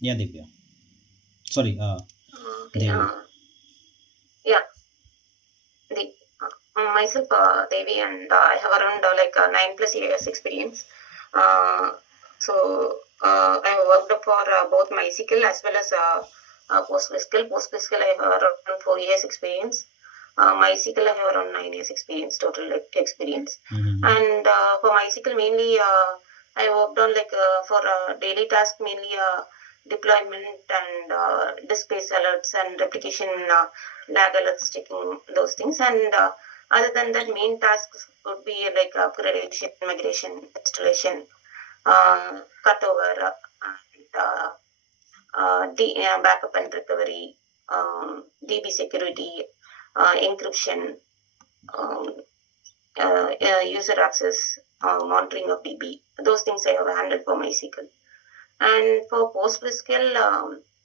Yeah, Divya. Sorry, Okay. Devi. Yeah. The myself, Devi, and I have around 9+ years experience. Uh, I have worked for both MySQL as well as postgresql. Postgresql I have around 4 years experience. MySQL I have around 9 years experience, total experience. Mm-hmm. And for MySQL mainly, I worked on for daily task mainly deployment and disk-based alerts and replication lag alerts, checking those things. And other than that, main tasks would be like upgradation, migration, installation, cutover, and backup and recovery, DB security, encryption, um, user access, monitoring of DB. Those things I have handled for MySQL. And for PostgreSQL,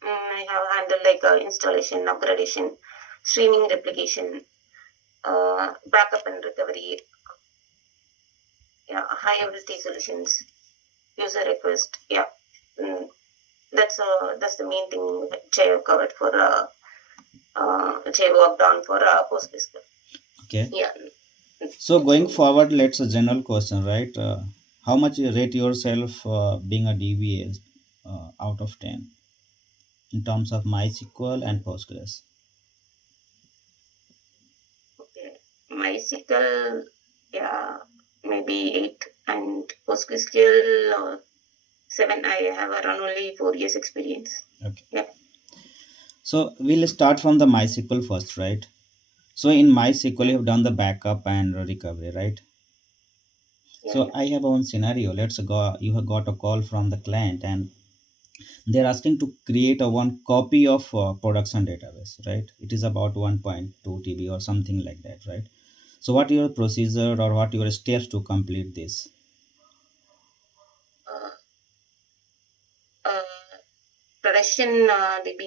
I have handled installation, upgradation, streaming, replication, backup and recovery, yeah, high availability solutions, user request, yeah. Mm, that's the main thing which I have covered for which I worked on for PostgreSQL. Okay. Yeah. So going forward, let's a general question, right? How much you rate yourself being a DBA out of 10 in terms of MySQL and Postgres? Okay. MySQL, yeah, maybe 8, and PostgreSQL 7. I have around only 4 years experience. Okay. Yeah. So we'll start from the MySQL first, right? So in MySQL, Yeah. you have done the backup and recovery, right? Yeah. So Yeah. I have one scenario. Let's go. You have got a call from the client, and they're asking to create a one copy of production database, right? It is about 1.2 TB or something like that, right? So what your procedure or what your steps to complete this? Uh, uh, Production DB,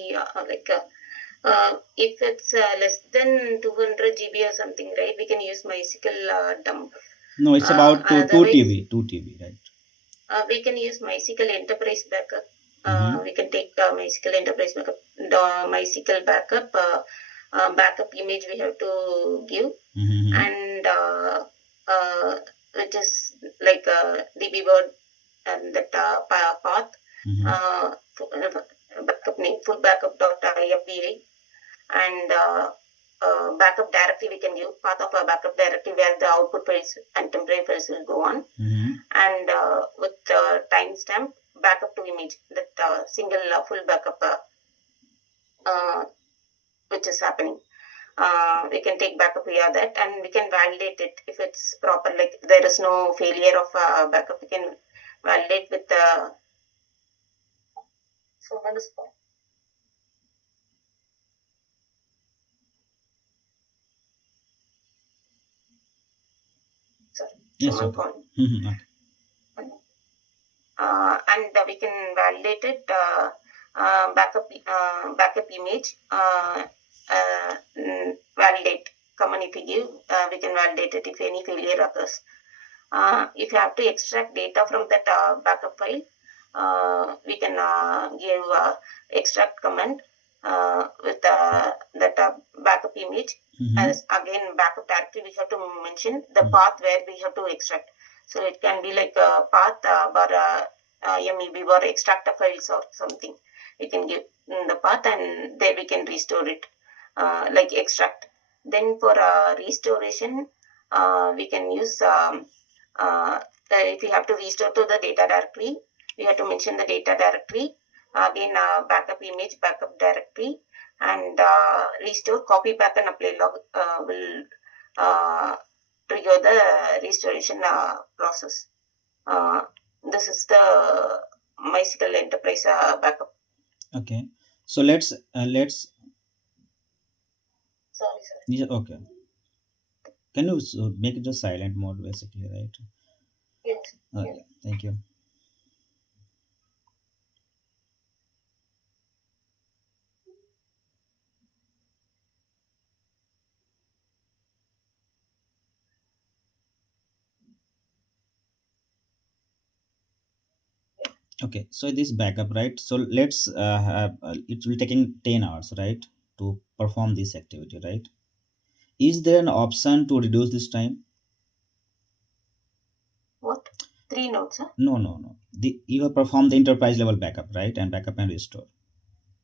if it's less than 200 GB or something, right? We can use MySQL dump. No, it's about 2 Otherwise, TB, 2 TB, right? we can use MySQL Enterprise Backup. Mm-hmm. We can take MySQL Enterprise Backup, the MySQL Backup, backup image we have to give, Mm-hmm. and uh, which is like DB word and that path, Mm-hmm. backup name, full backup.ifba, and backup directory we can give, path of a backup directory where the output files and temporary files will go on, Mm-hmm. and with timestamp backup to image, that single full backup uh, which is happening. We can take backup via that, and we can validate it if it's proper, like there is no failure of backup. We can validate with the someone is sorry, Yes, someone okay. called. Mm-hmm. Okay. And we can validate it, backup image, validate command. If we give, we can validate it if any failure occurs. If you have to extract data from that backup file, we can give extract command with that backup image. Mm-hmm. As again, backup directory, we have to mention the Mm-hmm. path where we have to extract. So it can be like a path, or MEB or extractor files or something. We can give the path, and there we can restore it, like extract. Then for restoration, we can use if we have to restore to the data directory, we have to mention the data directory. Again, backup image, backup directory, and restore, copy back and apply log will uh, trigger the restoration process. Uh, this is the MySQL Enterprise backup. Okay. So let's Sorry, sorry. yeah, okay. Can you make it a silent mode basically, right? Yes, yes. Yeah. Thank you. Okay, so this backup, right? So let's have it will taking 10 hours, right, to perform this activity, right? Is there an option to reduce this time? What? Three nodes, huh? No, no, no. You have performed the enterprise level backup, right, and backup and restore.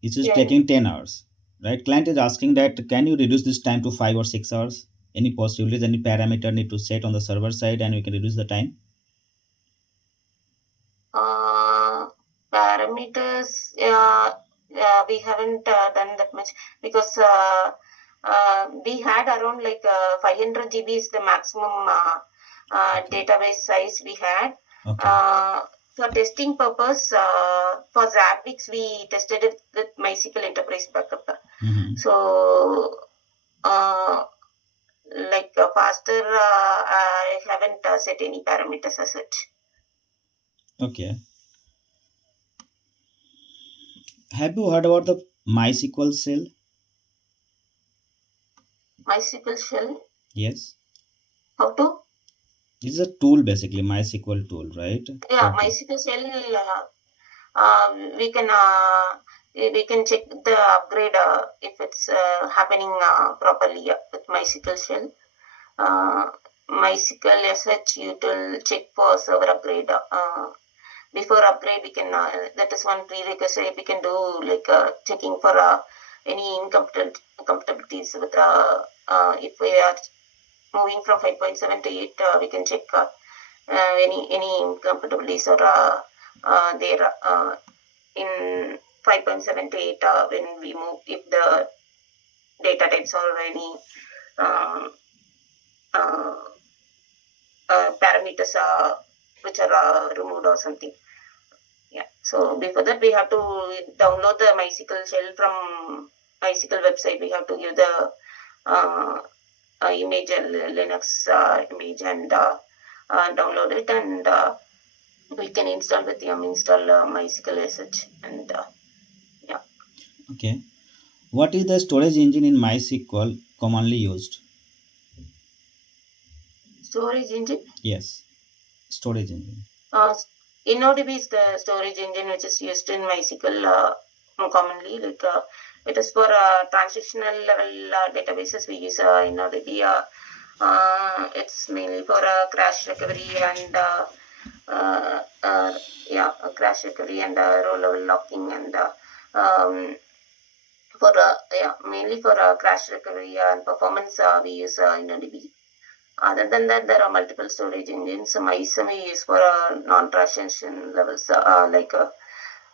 It is Yeah, yeah. taking 10 hours, right? Client is asking that can you reduce this time to 5 or 6 hours? Any possibilities? Any parameter need to set on the server side, and we can reduce the time? Uh, Parameters, we haven't done that much because we had around like 500 GB is the maximum Okay, database size we had. okay. Uh, for testing purpose, for Zabbix, we tested it with MySQL Enterprise Backup. Hmm. So, uh, like faster, I haven't set any parameters as such. Okay. Have you heard about the MySQL shell? MySQL shell, Yes. how to? This is a tool basically, MySQL tool, right? Yeah, For MySQL shell, we can check the upgrade if it's happening properly with MySQL shell. Uh, MySQL SH util check for server upgrade. Before upgrade, we can that is one prerequisite. We can do like checking for any incompatibilities with if we are moving from 5.7 to 8, we can check any incompatibilities or there in 5.7 to 8 when we move if the data types or any um, uh, parameters which are removed or something. Yeah. So before that, we have to download the MySQL shell from MySQL website. We have to give the uh, image and Linux image and download it, and we can install with yum install MySQL sh and yeah. okay. What is the storage engine in MySQL commonly used? Storage engine. Yes, storage engine. Uh, InnoDB is the storage engine which is used in MySQL commonly. Like it is for transactional level databases. We use InnoDB. It's mainly for crash recovery and yeah, crash recovery and row level locking and um, for yeah, mainly for crash recovery and performance. We use InnoDB. Other than that, there are multiple storage engines. MySQL is for non-transaction levels, like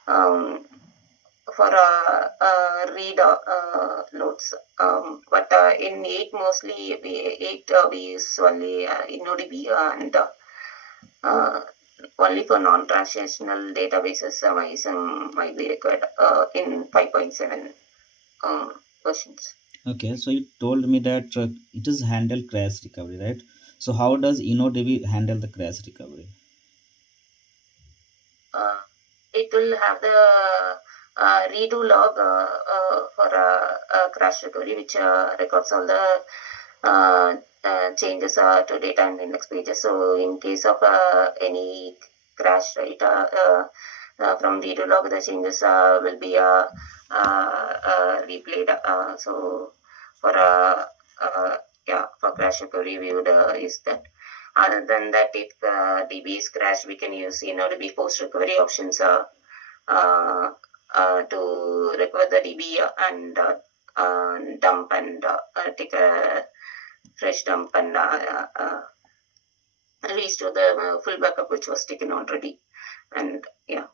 um, for read loads. But in 8 mostly, 8 we use only InnoDB and uh, only for non-transactional databases, MySQL might be required in 5.7 versions. Okay, so you told me that it is handle crash recovery, right? So how does InnoDB handle the crash recovery? uh, it will have the redo log for crash recovery, which records all the changes to data and index pages. So in case of any crash, right, from redo log, the changes will be replayed. So for yeah, for crash recovery, we would use that. Other than that, if DB is crashed, we can use DB post recovery options uh, to recover the DB and dump and take a fresh dump and restore the full backup which was taken already. And yeah,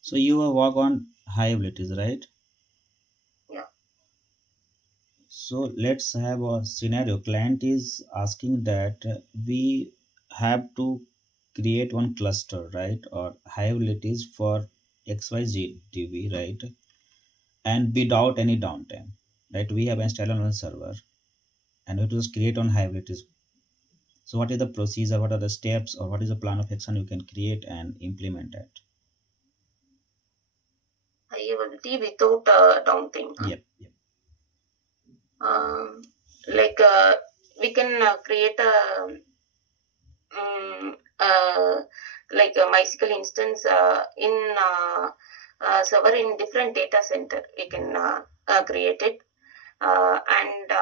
So you work on high abilities, right? yeah. So let's have a scenario. Client is asking that we have to create one cluster, right, or high abilities for XYZ DB, right, and without any downtime, right? We have installed on a server and it was create on high abilities. So what is the procedure? What are the steps, or what is the plan of action you can create and implement it? High availability without downtime. Huh? Yep, yep. Like we can create a um, uh, like a MySQL instance in server in different data center. We can create it, and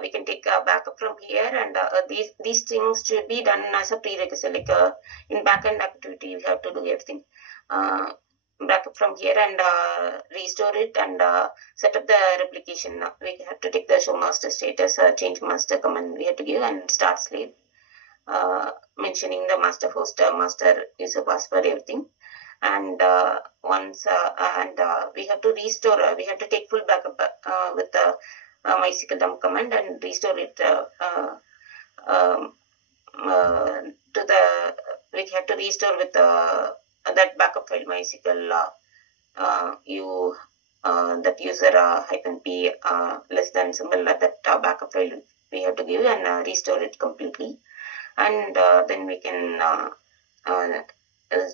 we can take a backup from here. And these things should be done as a prerequisite. Like in backend activity, we have to do everything. Backup from here and restore it and set up the replication. We have to take the show master status, change master command we have to give, and start slave, mentioning the master host, master user password, everything. And once and we have to restore, we have to take full backup with the MySQL dump command and restore it um, to the. We have to restore with that backup file MySQL you that user hyphen p less than symbol that backup file we have to give and restore it completely. And then we can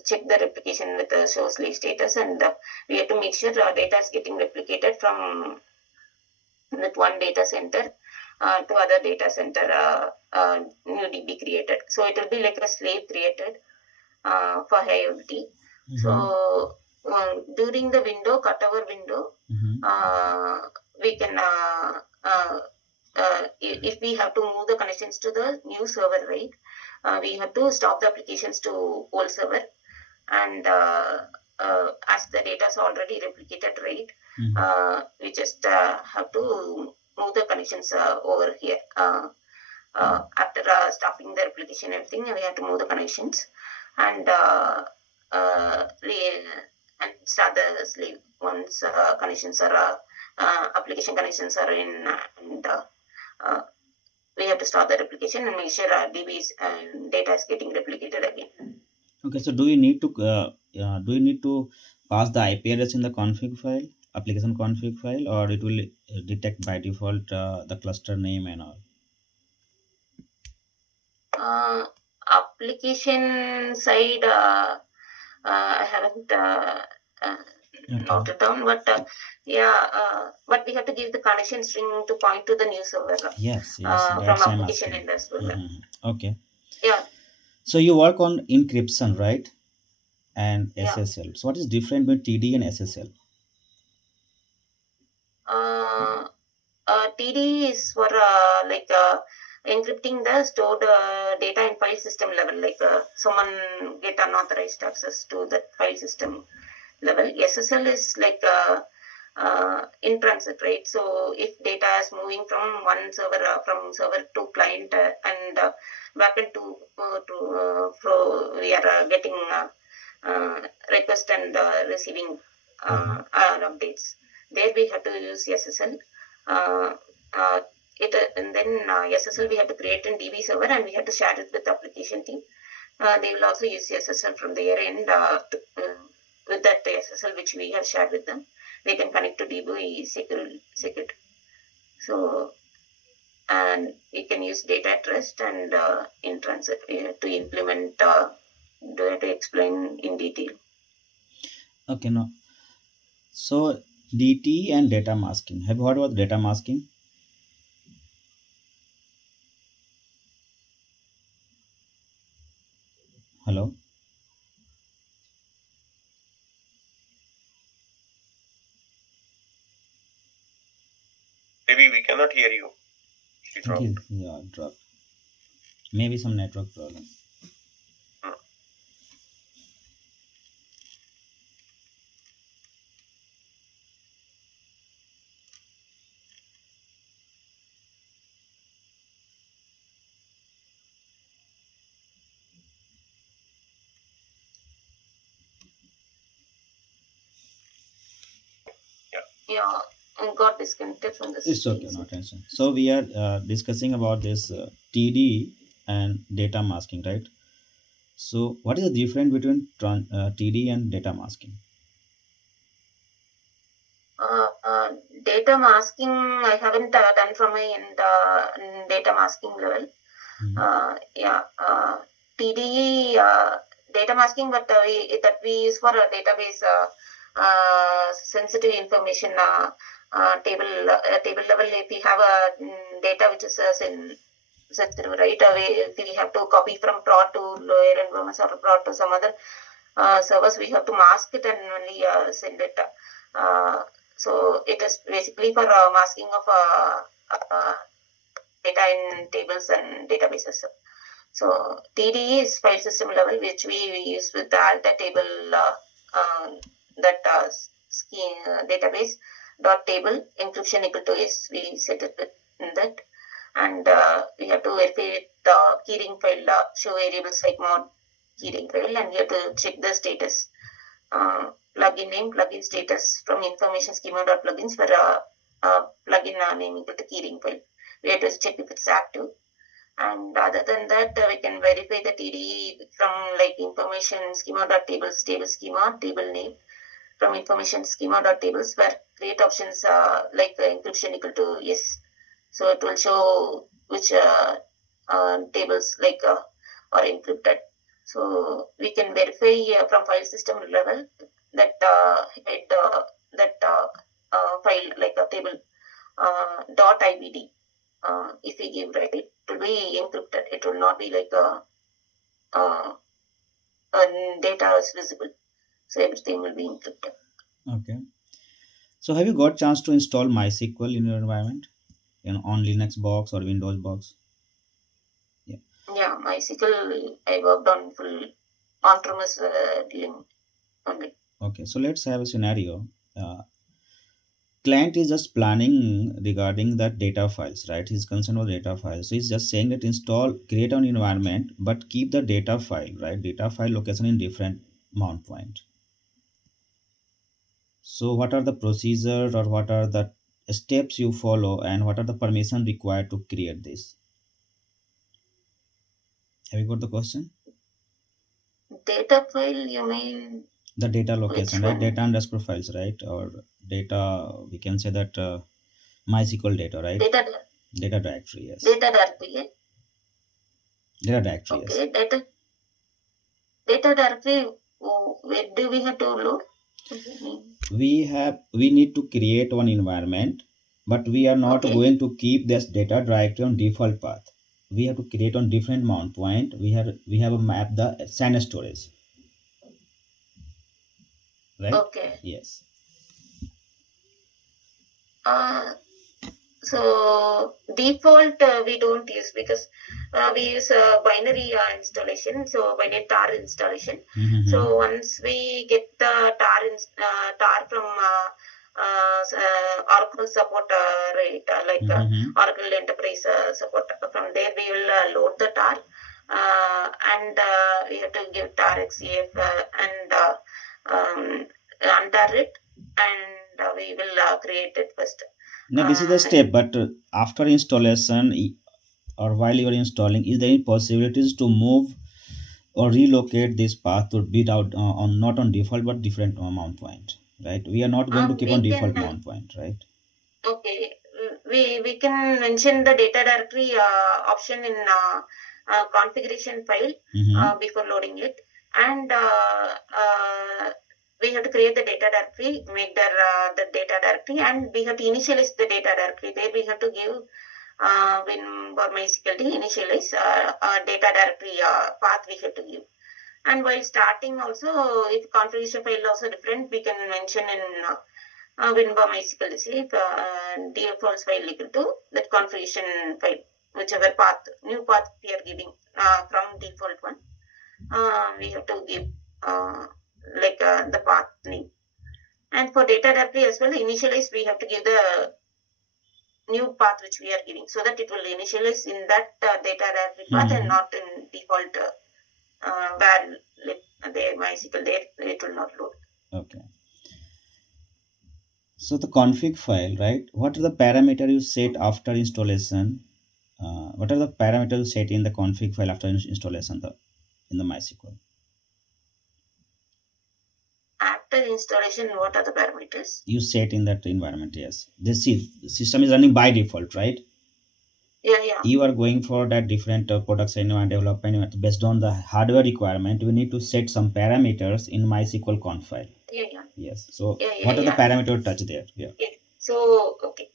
check the replication with the show slave status, and we have to make sure data is getting replicated from that one data center to other data center, new DB created. So it will be like a slave created for IoT. So during the window, cutover window, we can if we have to move the connections to the new server, right? We have to stop the applications to old server, and as the data is already replicated, right? We just have to move the connections over here. After stopping the replication, everything, we have to move the connections and and start the slave once connections are application connections are in, and uh, we have to start the replication and make sure DB's data is getting replicated again. Okay, so do you need to pass the IP address in the config file, application config file, or it will detect by default the cluster name and all? Uh, Application side, I haven't uh, Okay. noted down, but yeah, but we have to give the connection string to point to the new server Yes, yes, from that's I'm application asking. end as well. Okay. Yeah, So you work on encryption, right? And yeah. SSL. So what is different between TD and SSL? Uh, TD is for like encrypting the stored data in file system level, like someone get unauthorized access to that file system level. SSL is like in transit, right? So if data is moving from one server, from server to client, and backend we are getting request and receiving updates. There we have to use SSL. Uh, uh, and then SSL we have to create in DB server, and we have to share it with the application team. They will also use SSL from their end with that SSL which we have shared with them. They can connect to DB secure. So, and we can use data at rest and in transit to implement, to explain in detail. Okay, no. So DT and data masking. Have you heard about data masking? Hello. Maybe we cannot hear you. She It dropped. is, yeah, dropped. Maybe some network problem. Hmm. Yeah. Yeah, and got disconnected from the It's okay, screen. no So, tension. So we are discussing about this TD and data masking, right? So what is the difference between TD and data masking? uh, uh, data masking, I haven't done from my end data masking level. Mhm. Yeah, TDE data masking, but that we use for a database sensitive information table level. If we have a data which is search through, right? If we have to copy from prod to lower environments or prod to some other servers, we have to mask it and only send it. Uh, so it is basically for masking of data in tables and databases. So TDE is file system level, which we use with the alter table that database dot table encryption equal to yes. We set it with that, and we have to verify the keyring file, show variables like mod keyring file, and we have to check the status. Plugin name, plugin status from information schema dot plugins for plugin name equal to keyring file. We have to check if it's active. And other than that, we can verify the TDE from like information schema dot tables, table schema, table name from information schema dot tables, where create options like encryption equal to yes. So it will show which tables like are encrypted. So we can verify from file system level that file like a table dot IBD. If we give right, it will be encrypted. It will not be like uh, data is visible. So everything will be encrypted. Okay. So have you got chance to install MySQL in your environment, on Linux box or Windows box? Yeah. Yeah, MySQL I worked on full on-premise dealing only. Okay. So let's have a scenario. Uh, Client is just planning regarding that data files, right? He's concerned with data files. So he's just saying that install, create an environment, but keep the data file, right? Data file location in different mount point. So what are the procedures, or what are the steps you follow, and what are the permission required to create this? Have you got the question? Data file, you mean The data which location, right? one? Data underscore files, right? Or data, we can say that MySQL data, right? Data, Data directory, yes. data directory. Data directory, yes. Okay, data directory. Where do we have to load? We need to create one environment, but we are not Okay. going to keep this data directory on default path. We have to create on different mount point. We have a map the SAN storage, right? Okay. Yes. So default we don't use because we use binary installation, so binary tar installation. So once we get the tar from Oracle support, right, Oracle Enterprise support, from there we will load the tar, and we have to give tar xcf and untar it, and we will create it first. Now this is the step, but after installation, or while you are installing, is there any possibilities to move or relocate this path to be out on not on default but different mount point, right? We are not going to keep on We default can mount point, right? okay. We can mention the data directory option in configuration file before loading it, and we have to create the data directory, make the data directory, and we have to initialize the data directory. There we have to give when for MySQL initialize data directory path we have to give. And while starting also, if configuration file also different, we can mention in Winba MySQL receive default file equal to that configuration file, whichever path, new path we are giving from default one. We have to give the path name. And for data directory as well, initialize we have to give the new path which we are giving, so that it will initialize in that data directory path and not in default where there MySQL there it will not load. Okay. So the config file, right? What are the parameter you set after installation? What are the parameters you set in the config file after installation in the MySQL? After installation, what are the parameters? You set in that environment, yes. This system is running by default, right? Yeah. You are going for that different production and development based on the hardware requirement. We need to set some parameters in MySQL conf file. Yeah. Yes. So Yeah. what are the parameter touch there? Yeah. So okay.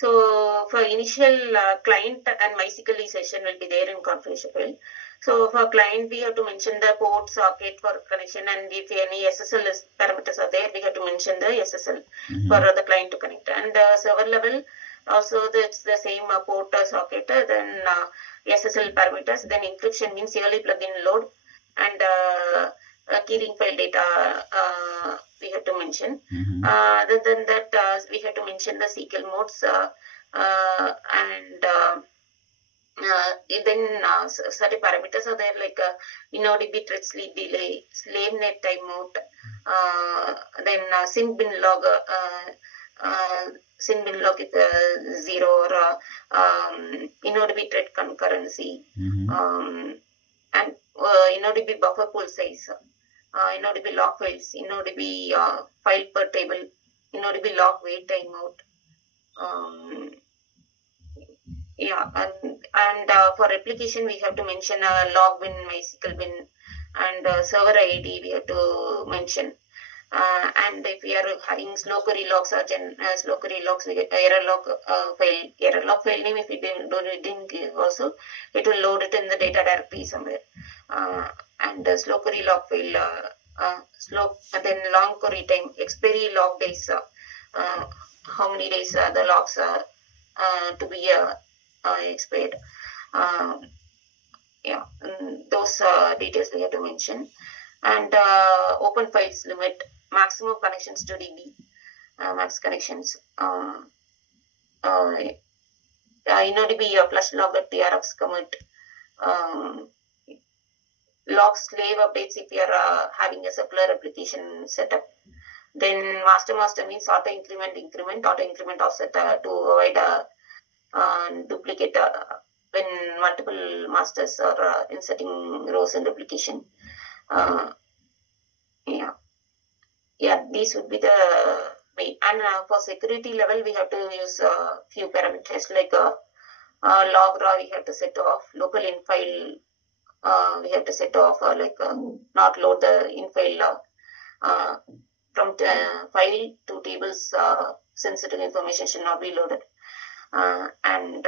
So for initial client and MySQL session will be there in configuration file. So for client, we have to mention the port socket for connection, and if any SSL parameters are there, we have to mention the SSL for Mm-hmm. the client to connect. And server level, also that's the same port socket, then SSL parameters, then encryption means CLI plugin load, and keyring file data we have to mention. Mm-hmm. Other than that, we have to mention the SQL modes, and then certain parameters are there, like inaudible thread sleep delay, slave net timeout, then sync bin log is 0, or inaudible thread concurrency, Mm-hmm. and inaudible buffer pool size, inaudible log files, inaudible file per table, inaudible log wait timeout. Um, yeah, and for replication, we have to mention log bin, MySQL bin, and server ID we have to mention. And if we are having slow query logs or slow query logs, we get error log file name. If we didn't give also, it will load it in the data directory somewhere. Uh, and slow query log file, slow, and then long query time, expiry log days, how many days the logs to be expired. Um, yeah, those details we have to mention. And open files limit, maximum connections to DB, max connections. DB plus log at TRX commit. Um, Log slave updates if you are having a circular application setup. Then master means auto increment offset to avoid duplicate when multiple masters are inserting rows in replication. Uh, yeah, yeah, these would be the main. And for security level, we have to use a few parameters, like log raw we have to set off, local in file we have to set off, not load the in file from file to tables. Sensitive information should not be loaded. And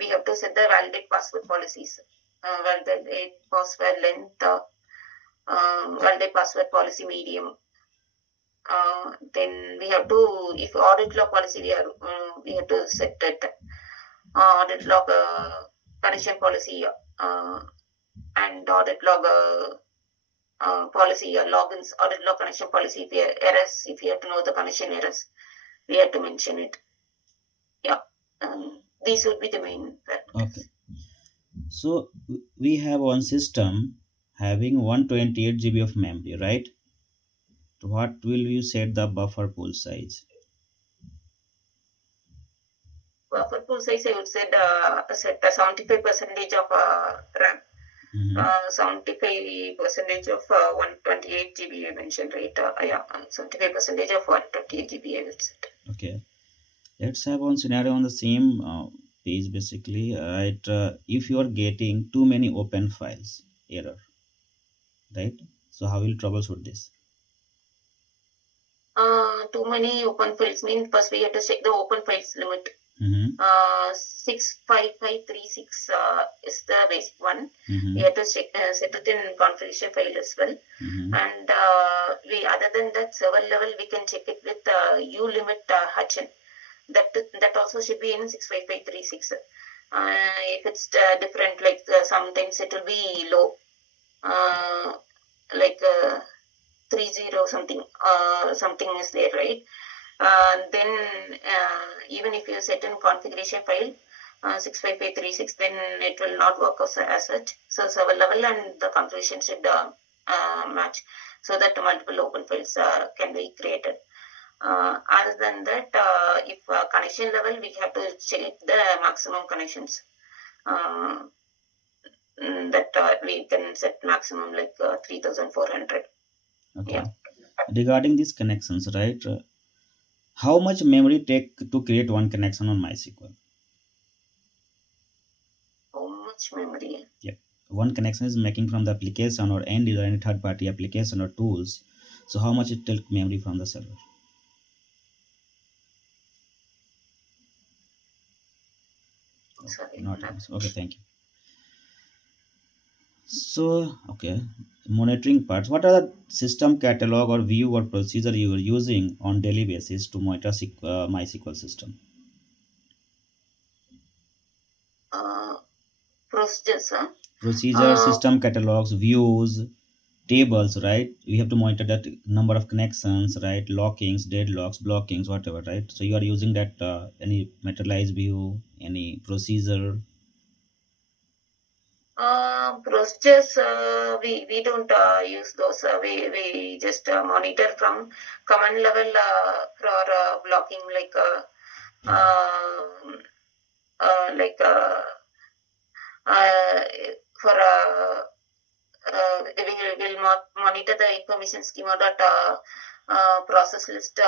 we have to set the validate password policies, validate password length, validate password policy medium. Then we have to, if audit log policy, we have to set that audit log connection policy, and audit log policy, logins, audit log connection policy. If you have errors, if you have to know the connection errors, we have to mention it. Yeah, these would be the main Okay. factors. So we have one system having 128 GB of memory, right? What will you set the buffer pool size? For pool size, I would say set the 75 percentage of RAM. Mm-hmm. 75 percentage of 128 GB you mentioned, right? Yeah, 75 percentage of 128 GB I would set. Okay. Let's have one scenario on the same page basically. Right. If you are getting too many open files, error, right? So how will you troubleshoot this? Too many open files mean first we have to check the open files limit. Mm-hmm. 65536 is the basic one. We Mm-hmm. have to check, set it in configuration file as well. Mm-hmm. And we, other than that, server level, we can check it with ulimit Hutchin. That also should be in 65536. If it's different, like sometimes it will be low, uh, like 30 something, something is there, right? Then even if you set in configuration file 65536, then it will not work as such. So server level and the configuration should match, so that multiple open files can be created. Other than that, if connection level, we have to check the maximum connections. Uh, that we can set maximum like 3400. Yeah. Okay. Regarding these connections, right? How much memory take to create one connection on MySQL? How much memory? Yeah. One connection is making from the application or end user, any third party application or tools. So how much it take memory from the server? Sorry Not for that. okay. Thank you. So, okay, monitoring parts. What are the system catalog or view or procedure you are using on daily basis to monitor MySQL system? Uh, Procedures, huh? Procedure, Uh, system catalogs, views, tables, right? We have to monitor that number of connections, right? Lockings, deadlocks, blockings, whatever, right? So you are using that any materialized view, any procedure. Procedures, we don't use those. We just monitor from command level for blocking, uh, like uh, for we will monitor the information schema dot process list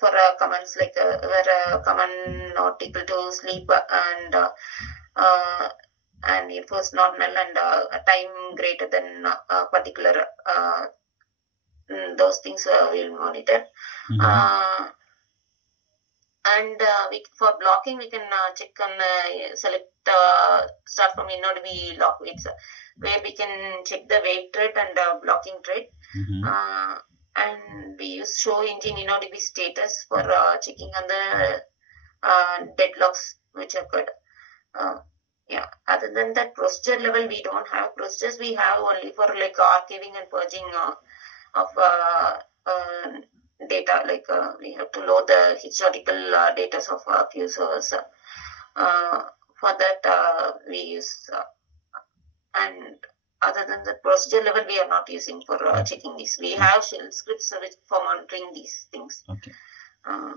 for commands like where command not equal to sleep uh, and info is not null and a time greater than a particular those things we'll monitor. Mm-hmm. Uh, and we for blocking we can check on select start from InnoDB lock weights where we can check the weight rate and blocking rate. Mm-hmm. uh, and we use show engine InnoDB status for checking on the deadlocks which occurred. uh, yeah, other than that procedure level we don't have procedures. We have only for like archiving and purging of uh, data, like we have to load the historical data of few servers. uh, for that we use and other than the procedure level we are not using for Okay. checking this. We Okay. have shell scripts which for monitoring these things. Okay. uh,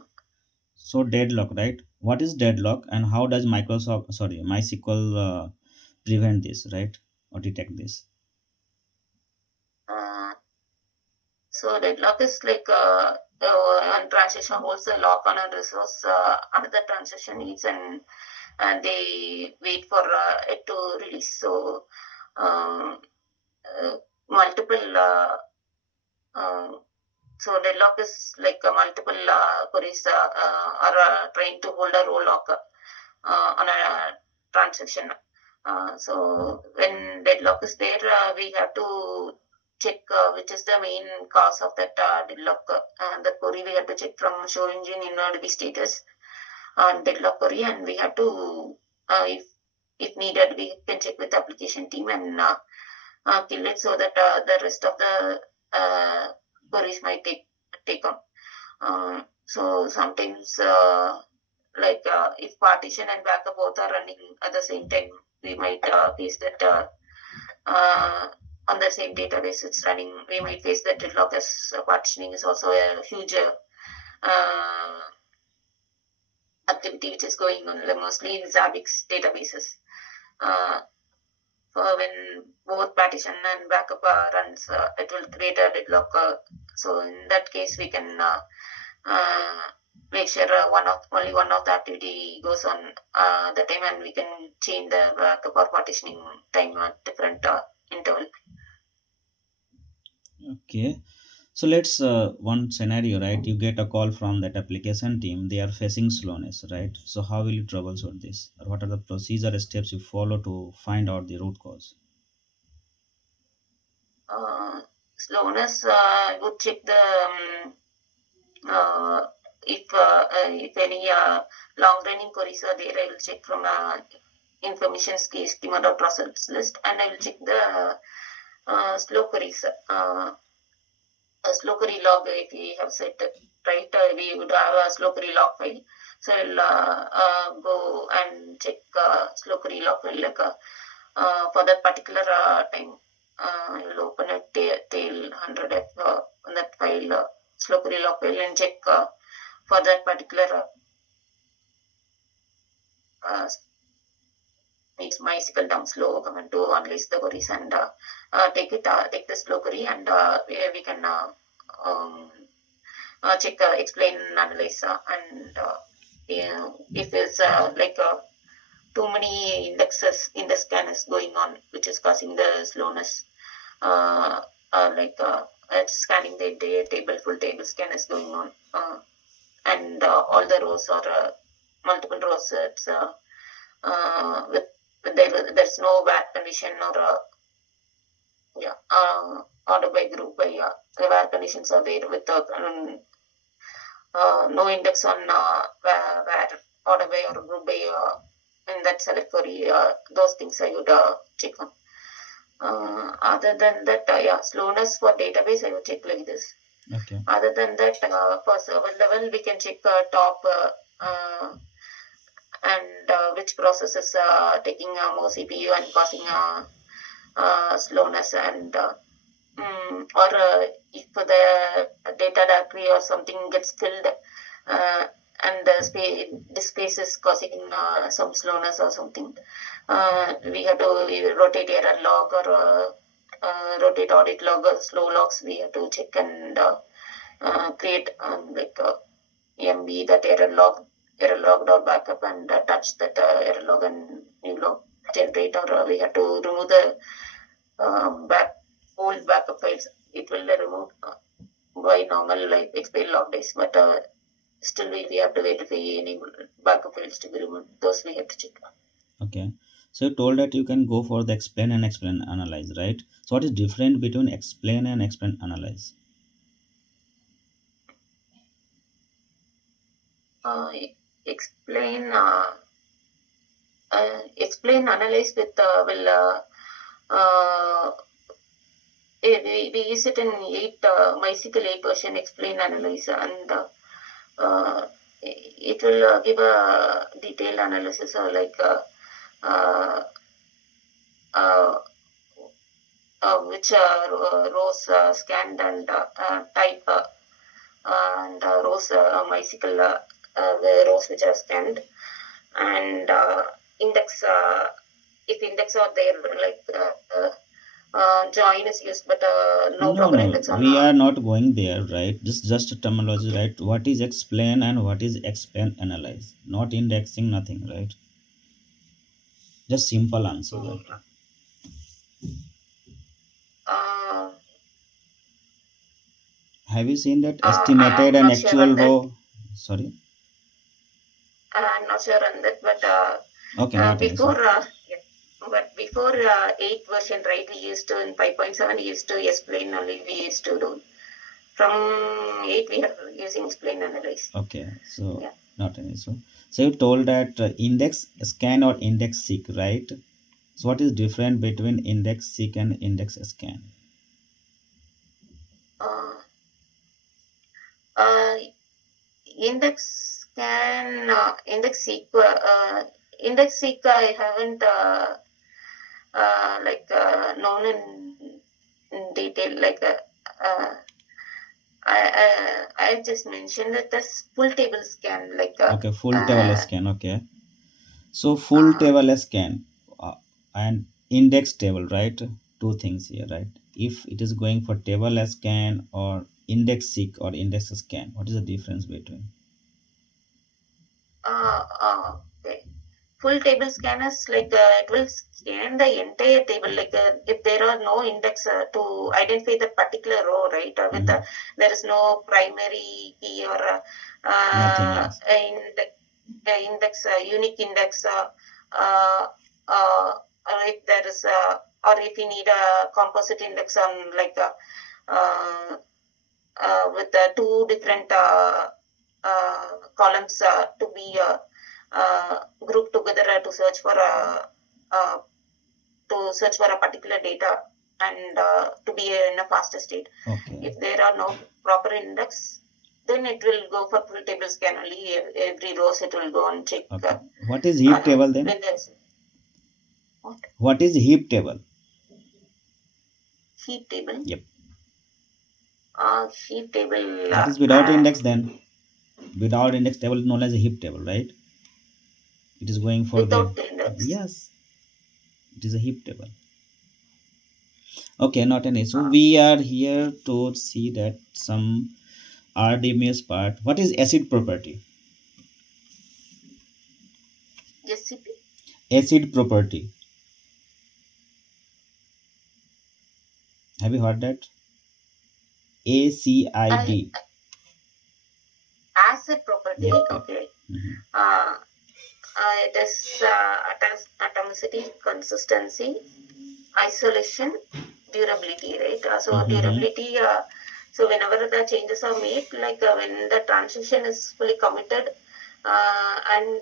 So deadlock, right? What is deadlock and how does MySQL prevent this, right? Or detect this? uh, so deadlock is like one transaction holds a lock on a resource, another transaction needs and they wait for it to release. So um, multiple so deadlock is like multiple queries are trying to hold a row lock on a transaction. So when deadlock is there, we have to check which is the main cause of that deadlock. The query we have to check from show engine InnoDB status on deadlock query, and we have to if needed we can check with the application team and kill it so that the rest of the queries might take on. So sometimes if partition and backup both are running at the same time, we might face that uh, on the same database it's running. We might face that deadlock as partitioning is also a huge uh, activity which is going on mostly in Zabbix databases. Uh, for when both partition and backup runs, it will create a deadlock. So in that case, we can uh, make sure only one of the activity goes on the time, and we can change the backup or partitioning time at different interval. Okay. So let's one scenario, right? You get a call from that application team. They are facing slowness, right? So how will you troubleshoot this? Or what are the procedure steps you follow to find out the root cause? Uh, Slowness, I would check the uh, if any long running queries are there, I will check from information schema.process list, and I will check the slow queries. A slow query log if we have set it, right, we would have a slow query log file. So I'll go and check slow query log file like for that particular time. I'll open a tail 100f on that file, slow query log file, and check for that particular uh, makes MySQL down slow command to unleash the queries and take the slow query, and we can um, check, explain, analyze, and yeah, if it's too many indexes in the scan is going on, which is causing the slowness. Uh, it's scanning the entire table, full table scan is going on, and all the rows are multiple rows. It's with there's no where condition or order by group by the where conditions are there with no index on where order by or group by in that select query. Those things I would check on. Other than that, slowness for database I would check like this. Okay. Other than that, for server level, we can check top and which process is taking more CPU and causing slowness, and or if the data directory or something gets filled and the space is causing some slowness or something, we have to rotate error log or rotate audit log or slow logs. We have to check and create like MB that error log dot backup and touch that error log and new log generate, or we have to remove the back old backup files. It will remove by normal like explain log days, but still we have to wait for any backup files to be removed. Those we have to check. Okay. So you told that you can go for the explain and explain analyze, right? So what is different between explain and explain analyze? Uh, explain explain analyze with will uh, we use it in 8 Mysql 8 version explain analyze, and it will give a detailed analysis or like uh, uh, which rows scanned and type and rows Mysql the rows which are scanned, and index if index are there like join is used, but no No, proper no, index on we are not going there, right? Just a terminology, right? What is explain and what is explain analyze? Not indexing, nothing, right? Just simple answer, right? uh, Have you seen that estimated I'm and not sure actual on that. row? Sorry. I'm not sure on that, but Okay, not an issue. before, yeah. But before 8 version, right, we used to, in 5.7, we used to explain only, we used to do. From 8, we are using explain analyze. Okay, so Yeah. not an issue. So you told that index scan or index seek, right? So what is different between index seek and index scan? Uh, uh, index can, index seek, I haven't known in detail, like I just mentioned that this full table scan, like Okay, full table uh, scan. Okay, so full uh, table scan and index table, right? Two things here, right? If it is going for table scan or index seek or index scan, what is the difference between? okay. Full table scan is like it will scan the entire table, like if there are no index to identify the particular row, right? With Mhm. there is no primary key or Nothing, yes. index, unique index, uh, uh, or if there is or if you need a composite index on like uh, with two different columns to be grouped together uh, to search for a particular data and to be in a faster state. Okay, If there are no proper index, then it will go for full table scan only. Every rows it will go and check okay. What is heap table then? when there's what What is heap table? heap table. Yep. Heap table That is without index then. Without index table is known as a heap table, right? It is going for the, without the index. yes, it is a heap table. Okay, not an issue. Uh, We are here to see that some RDMS part. What is acid property? SCP. Acid property. Have you heard that? I ACID. Asset property. Yep, yep. Okay. Mhm. Uh, It is atomicity, consistency, isolation, durability, right? So Mm-hmm. durability. So whenever the changes are made, like when the transition is fully committed and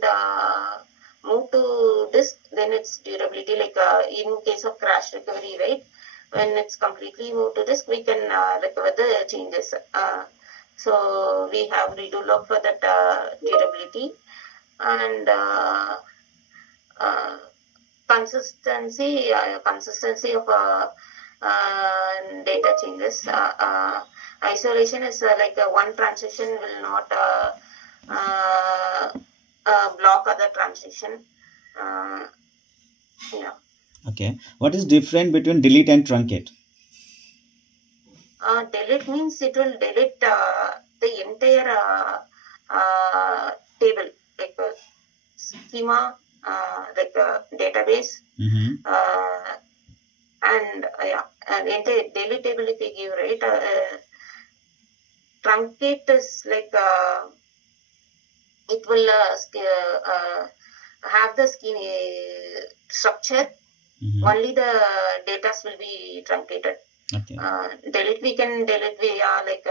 move to disk, then it's durability. Like in case of crash recovery, right? When it's completely moved to disk, we can recover the changes. So we have redo log for that durability and uh, consistency of data changes. Isolation is like one transition will not uh, block other transition. Uh, yeah. Okay. What is different between delete and truncate? Delete means it will delete the entire table, like schema, like database, Mm-hmm. uh, and yeah, and entire daily table if we give, right, truncate is like it will have the scheme structure. Mm-hmm. Only the data will be truncated. Okay. Delete we can delete via like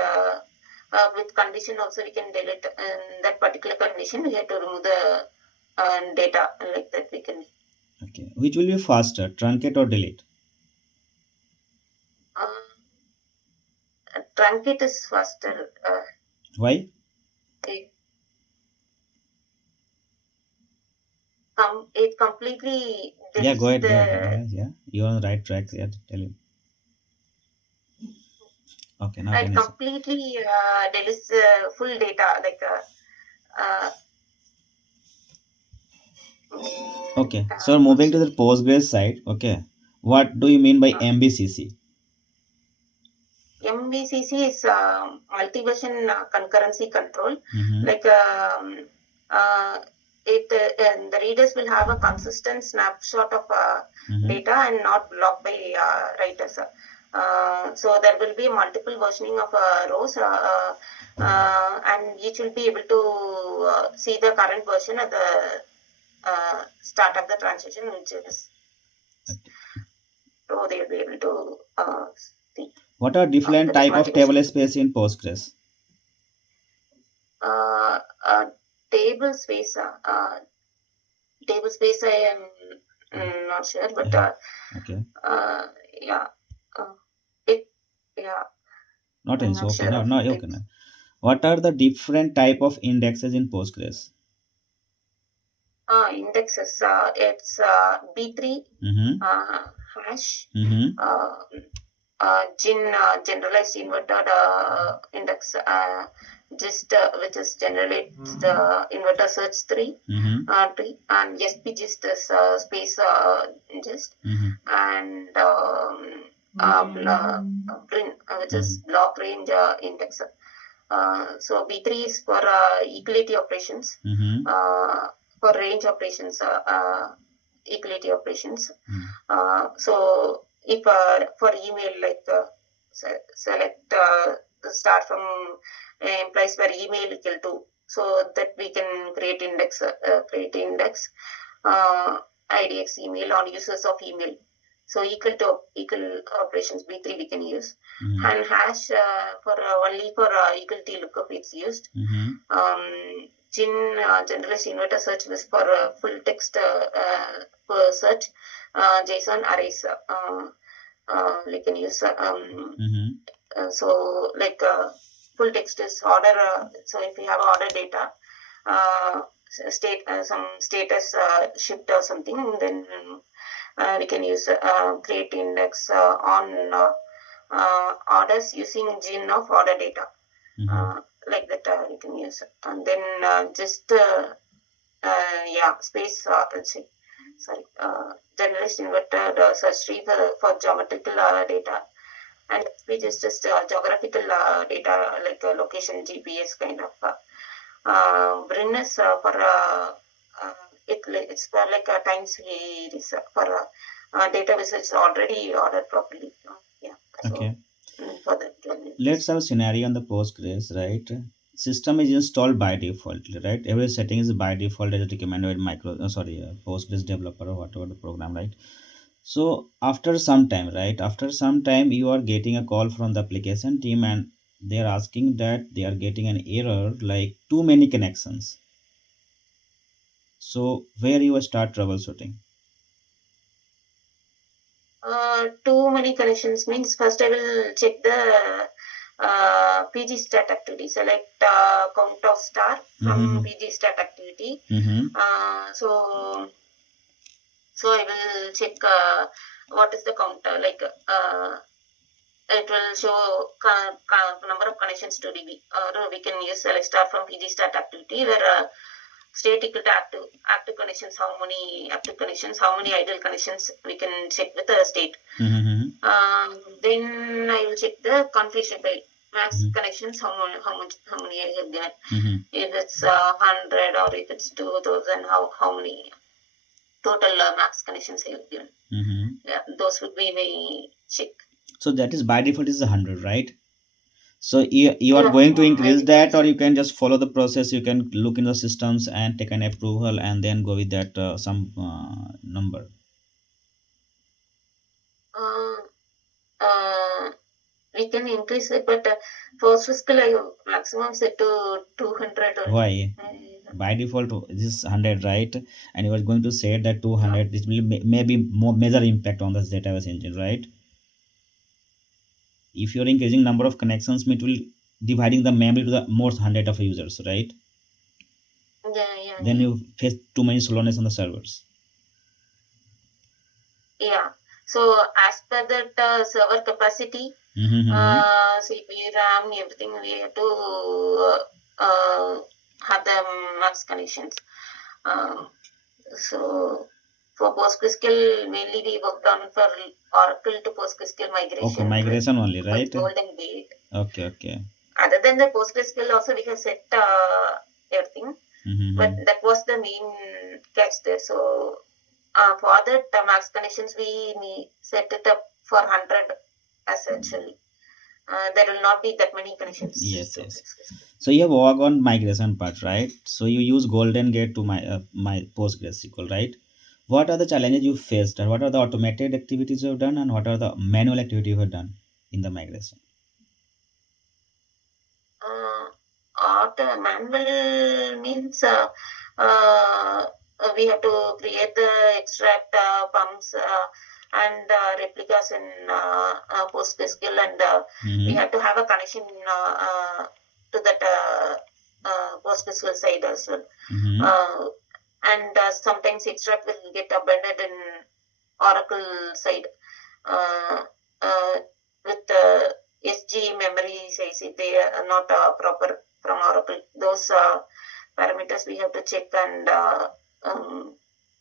with condition also we can delete in that particular condition. We have to remove the data like that we can. Okay. Which will be faster, truncate or delete? Truncate is faster. Why? It, it completely Yeah, go deletes ahead, go ahead. the. Yeah. You're on the right track. Yeah, tell you. Okay, now It can you say? completely deletes full data like uh, Okay. So I'm not moving to sure. the Postgres side. Okay. What do you mean by Uh, MVCC? MVCC is multi-version concurrency control. Mm-hmm. Like uh, it, and the readers will have a consistent snapshot of Mm-hmm. data and not blocked by writers. So there will be multiple versioning of rows, and each will be able to see the current version at the start of the transition, which is Okay. so they'll be able to see What are different that is type of multi-version. table space in Postgres? Uh, table space. Table space. I am not sure, but Yeah. Okay. yeah, uh, it. Yeah, Not I'm in so not okay. sure No, of no, okay. tables. No. What are the different type of indexes in Postgres? Indexes. It's B3 Mm-hmm. hash. Mm-hmm. Uh, generalized inverted index gist which is generates the inverter search Mm-hmm. tree and sp gist is space gist Mm-hmm. and which is Mm-hmm. block range index. So B3 is for equality operations, Mm-hmm. uh, for range operations, equality operations. Mm-hmm. So if for email, like select start from implies where email equal to, so that we can create index IDX email on users of email. So equal operations B3 we can use, Mm-hmm. and hash for only for equality lookup it's used. Mm-hmm. Gin generalist inverter search was for full text search JSON arrays. We can use Mm-hmm. so like full text is order. So if you have order data, uh, state some status shipped or something, then we can use create index on orders using gene of order data. Mm-hmm. Uh, like that we can use, and then just yeah, space. Let's see. Sorry, generalist inverted search tree for geometrical data, and we just geographical data like location GPS kind of. Brin is for it's for like a time series for data which is already ordered properly. Yeah, so Okay. for that. Let's have a scenario on the Postgres, right? system is installed by default, right? Every setting is by default as recommended by Postgres developer or whatever the program, right? So after some time, right, after some time you are getting a call from the application team, and they are asking that they are getting an error like too many connections. So where you start troubleshooting? Too many connections means first I will check the PG stat activity. Select count of star from Mm-hmm. PG stat activity. Mm-hmm. So I will check what is the counter. Like it will show number of connections to DB. Or we can use select star from PG stat activity where state equal to active connections. How many active connections? How many idle connections? We can check with the state. Mm-hmm. Then I will check the configuration file. Max Mm-hmm. connections, how many I have given. Mm-hmm. If it's 100 or if it's 2000, how many total max connections I have given. Mm-hmm. Yeah, those would be my check. So that is by default is 100, right? So you are Yeah, going to my increase default that, is or you can just follow the process. You can look in the systems and take an approval and then go with that some number. uh, uh, we can increase it, but first fiscal I have maximum set to 200 only. Why? By default this is 100, right? And you are going to say that Yeah, 200, this will maybe more major impact on this database engine, right? If you're increasing number of connections, it will dividing the memory to the most hundred of users, right? Then yeah. you face too many slowness on the servers. Yeah. So as per that server capacity, Mm-hmm. CPU, RAM, everything, we have to have the max connections. Uh, so for PostgreSQL, mainly we worked on for Oracle to PostgreSQL Okay, migration migration only, with right? Golden Gate. Okay, okay. Other than the PostgreSQL, also we have set everything, but Mm-hmm. that was the main catch there. So for that max connections, we set it up for 100 as actually. There will not be that many connections Yes, to yes. Postgres. So you have worked on migration part, right? So you use Golden Gate to my PostgreSQL, right? What are the challenges you faced, and what are the automated activities you have done, and what are the manual activity you have done in the migration? Uh, Art manual means uh, we have to create the extract pumps and replicas in PostgreSQL, and we Mm-hmm. have to have a connection to that PostgreSQL side as well. Mm-hmm. Uh, and sometimes extract will get abandoned in Oracle side uh, uh, with SG memory size if they are not proper from Oracle. Those parameters we have to check, and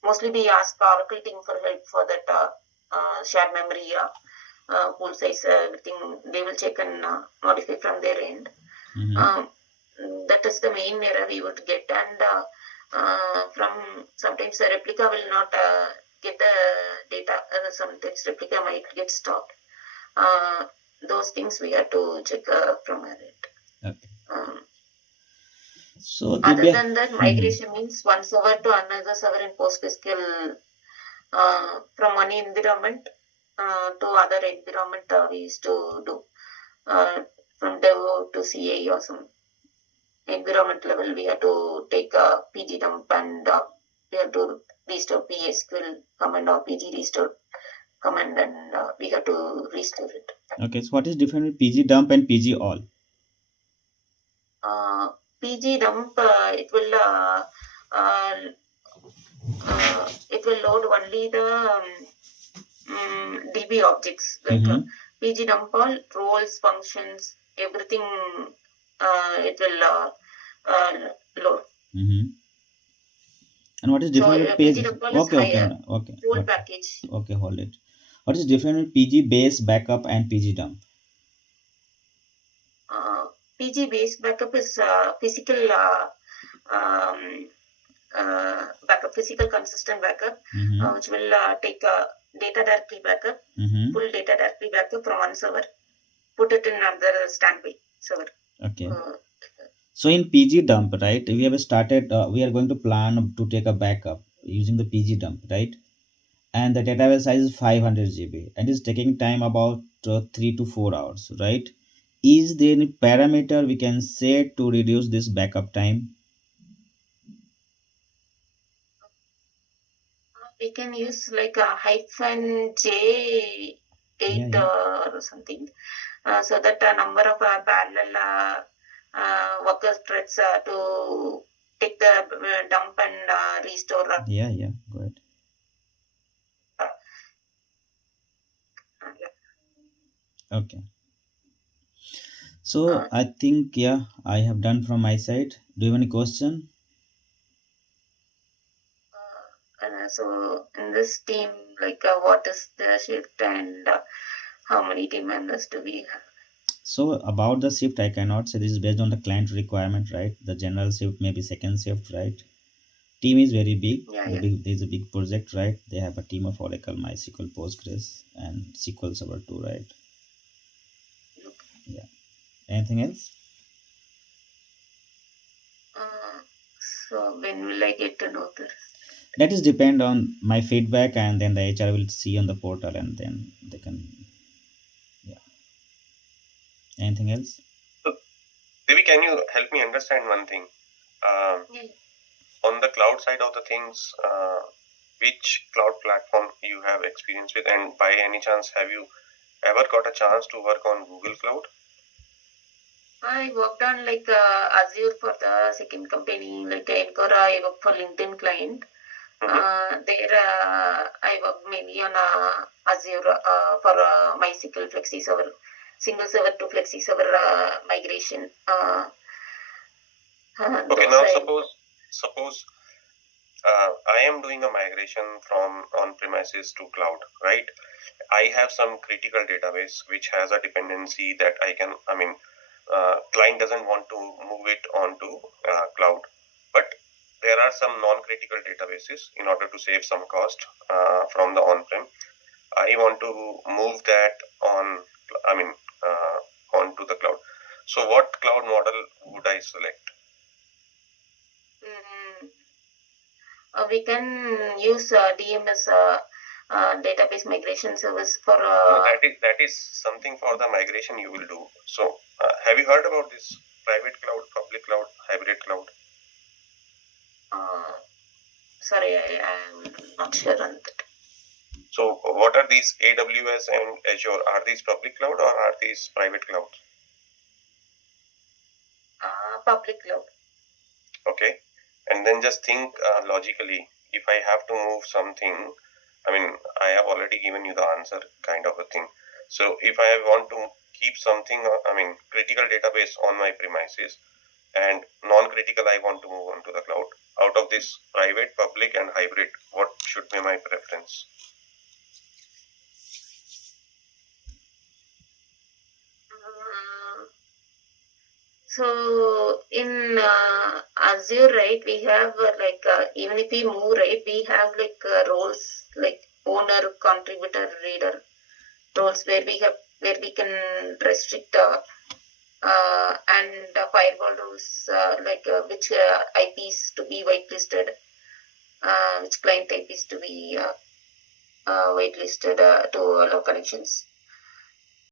mostly we ask Oracle team for help for that shared memory pool size, everything they will check and modify from their end. Mm-hmm. Um, that is the main error we would get, and from sometimes the replica will not get the data. Sometimes replica might get stopped. Uh, those things we have to check from it. Okay. Um, So Other Divya. than that, Mhm. migration means one server to another server in PostgreSQL from one environment to other environment we used to do from dev to CA or some environment level. We have to take a PG dump, and we have to restore PSQL command or PG restore command, and we have to restore it. Okay, so what is different with PG dump and PG all? Uh, PG dump, uh, it will load only the DB objects like Mm-hmm. PG dump all roles, functions, everything. It will load. Mm-hmm. And what is So different with PG page? dump all is Okay, okay, higher no, okay, role okay, package. okay. Hold it. What is different with PG base backup and PG dump? Uh, PG based backup is physical um, backup, physical consistent backup, Mm-hmm. which will take a data directory backup, Mm-hmm. full data directory backup from one server, put it in another standby server. Okay. Uh, So in PG dump, right, we have started, we are going to plan to take a backup using the PG dump, right? And the database size is 500 GB and is taking time about 3 to 4 hours, right? Is there any parameter we can set to reduce this backup time? We can use like a hyphen J Yeah, 8 yeah, or something, so that a number of parallel worker threads to take the dump and restore. yeah, yeah, go ahead. Yeah. Okay. So Uh, I think, yeah, I have done from my side. Do you have any question? so in this team, like what is the shift and how many team members do we have? So about the shift, I cannot say. This is based on the client requirement, right? The general shift, maybe second shift, right? Team is very big. Yeah, The yeah. big There's a big project, right? They have a team of Oracle, MySQL, Postgres, and SQL Server too, right? Okay. Yeah. Anything else? Uh, so when will I get to know this? That is depend on my feedback, and then the HR will see on the portal, and then they can. Yeah. Anything else? So, Devi, can you help me understand one thing? Um, Yeah. on the cloud side of the things, which cloud platform you have experience with, and by any chance, have you ever got a chance to work on Google Cloud? I worked on like Azure for the second company, like Encora. I worked for LinkedIn client. Mm-hmm. There I worked mainly on Azure for MySQL Flexi server, single server to Flexi server migration. Okay, Those now I suppose I am doing a migration from on-premises to cloud, right? I have some critical database which has a dependency that client doesn't want to move it onto cloud, but there are some non-critical databases in order to save some cost from the on-prem. I want to move that I mean, onto the cloud. So, what cloud model would I select? mm, we can use DMS database migration service for No, that is something for the migration you will do. So, have you heard about this private cloud, public cloud, hybrid cloud? uh, sorry, I'm not sure on that. So, what are these AWS and Azure? Are these public cloud or are these private clouds? Public cloud. Okay, and then just think logically. If I have to move something, I have already given you the answer, kind of a thing. So, if I want to keep something, critical database on my premises, and non-critical I want to move on to the cloud. Out of this private, public, and hybrid, what should be my preference? Uh, So in Azure, right, we have even if we move, right, we have like roles like owner, contributor, reader roles where we can restrict and firewall rules like which IPs to be whitelisted, which client IPs to be whitelisted to allow connections.